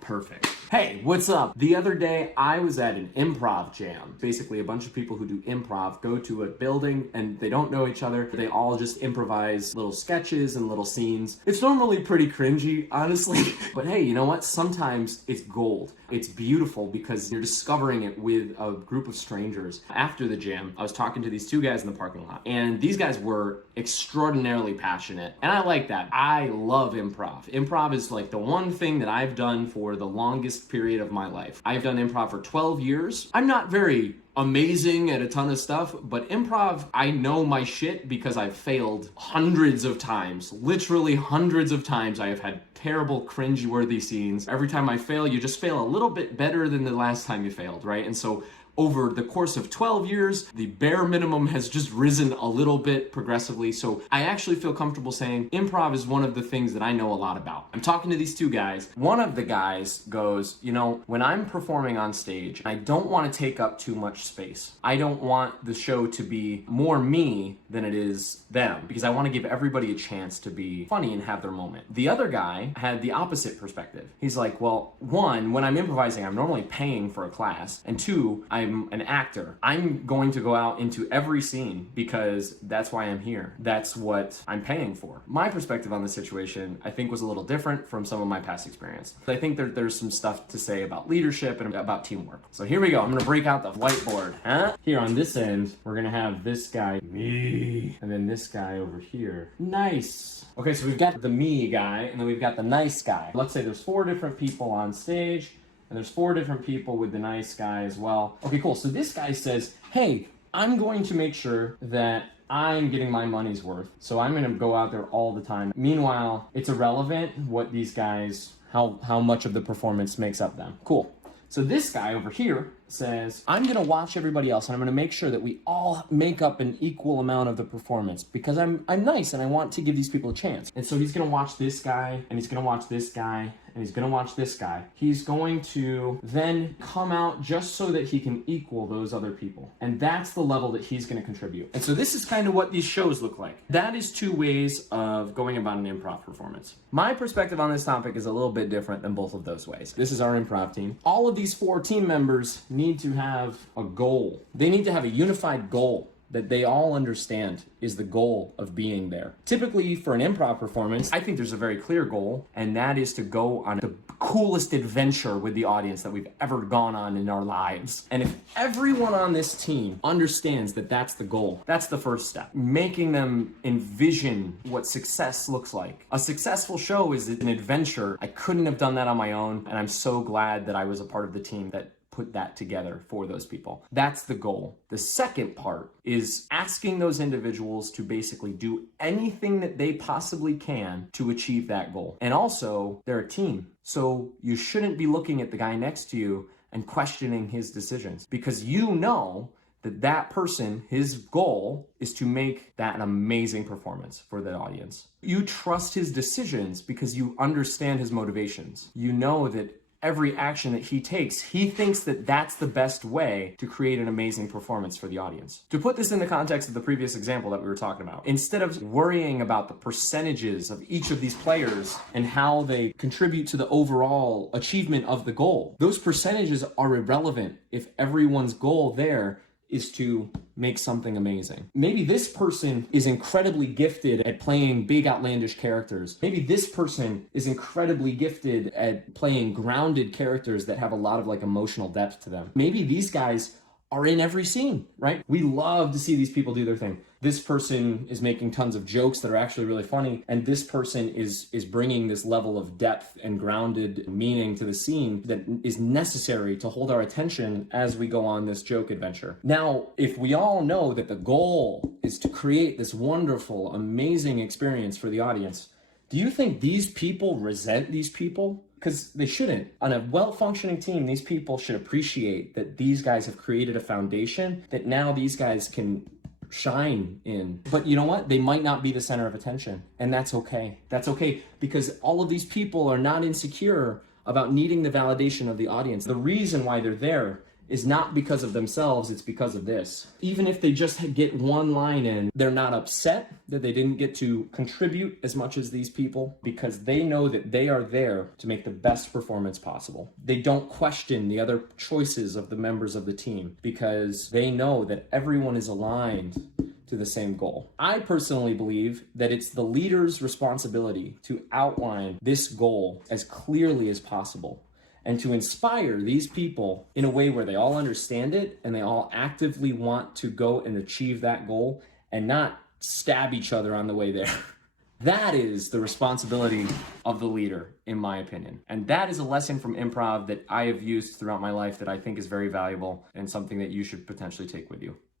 Perfect. Hey, what's up? The other day, I was at an improv jam. Basically, a bunch of people who do improv go to a building and they don't know each other. They all just improvise little sketches and little scenes. It's normally pretty cringy, honestly. But hey, you know what? Sometimes it's gold. It's beautiful because you're discovering it with a group of strangers. After the jam, I was talking to these two guys in the parking lot, and these guys were extraordinarily passionate. And I like that. I love improv. Improv is like the one thing that I've done for the longest period of my life. I've done improv for 12 years. I'm not very amazing at a ton of stuff, but improv, I know my shit because I've failed hundreds of times. Literally hundreds of times I have had terrible, cringe-worthy scenes. Every time I fail, you just fail a little bit better than the last time you failed, right? And so over the course of 12 years, the bare minimum has just risen a little bit progressively. So I actually feel comfortable saying improv is one of the things that I know a lot about. I'm talking to these two guys. One of the guys goes, you know, when I'm performing on stage, I don't want to take up too much space. I don't want the show to be more me than it is them, because I want to give everybody a chance to be funny and have their moment. The other guy had the opposite perspective. He's like, well, one, when I'm improvising, I'm normally paying for a class, and two, I'm an actor. I'm going to go out into every scene because that's why I'm here. That's what I'm paying for. My perspective on the situation, I think, was a little different from some of my past experience. I think there's some stuff to say about leadership and about teamwork. So here we go. I'm gonna break out the whiteboard. Here on this end, we're gonna have this guy, me, and then this guy over here. Nice. Okay, so we've got the me guy, and then we've got the nice guy. Let's say there's 4 different people on stage, and there's 4 different people with the nice guy as well. Okay, cool. So this guy says, hey, I'm going to make sure that I'm getting my money's worth. So I'm gonna go out there all the time. Meanwhile, it's irrelevant what these guys, how much of the performance makes up them. Cool. So this guy over here says, I'm gonna watch everybody else and I'm gonna make sure that we all make up an equal amount of the performance because I'm nice and I want to give these people a chance. And so he's gonna watch this guy and he's gonna watch this guy and he's gonna watch this guy. He's going to then come out just so that he can equal those other people. And that's the level that he's gonna contribute. And so this is kind of what these shows look like. That is 2 ways of going about an improv performance. My perspective on this topic is a little bit different than both of those ways. This is our improv team. All of these 4 team members need to have a goal. They need to have a unified goal that they all understand is the goal of being there. Typically for an improv performance, I think there's a very clear goal, and that is to go on the coolest adventure with the audience that we've ever gone on in our lives. And if everyone on this team understands that that's the goal, that's the first step. Making them envision what success looks like. A successful show is an adventure. I couldn't have done that on my own, and I'm so glad that I was a part of the team that put that together for those people. That's the goal. The second part is asking those individuals to basically do anything that they possibly can to achieve that goal. And also, they're a team. So you shouldn't be looking at the guy next to you and questioning his decisions, because you know that person, his goal is to make that an amazing performance for the audience. You trust his decisions because you understand his motivations. You know that every action that he takes, he thinks that that's the best way to create an amazing performance for the audience. To put this in the context of the previous example that we were talking about, instead of worrying about the percentages of each of these players and how they contribute to the overall achievement of the goal, those percentages are irrelevant if everyone's goal there is to make something amazing. Maybe this person is incredibly gifted at playing big outlandish characters. Maybe this person is incredibly gifted at playing grounded characters that have a lot of like emotional depth to them. Maybe these guys are in every scene, right? We love to see these people do their thing. This person is making tons of jokes that are actually really funny, and this person is bringing this level of depth and grounded meaning to the scene that is necessary to hold our attention as we go on this joke adventure. Now, if we all know that the goal is to create this wonderful, amazing experience for the audience, do you think these people resent these people? Because they shouldn't. On a well-functioning team, these people should appreciate that these guys have created a foundation that now these guys can shine in. But you know what? They might not be the center of attention, and that's okay. That's okay, because all of these people are not insecure about needing the validation of the audience. The reason why they're there is not because of themselves, it's because of this. Even if they just get one line in, they're not upset that they didn't get to contribute as much as these people because they know that they are there to make the best performance possible. They don't question the other choices of the members of the team because they know that everyone is aligned to the same goal. I personally believe that it's the leader's responsibility to outline this goal as clearly as possible and to inspire these people in a way where they all understand it and they all actively want to go and achieve that goal and not stab each other on the way there. That is the responsibility of the leader, in my opinion. And that is a lesson from improv that I have used throughout my life that I think is very valuable and something that you should potentially take with you.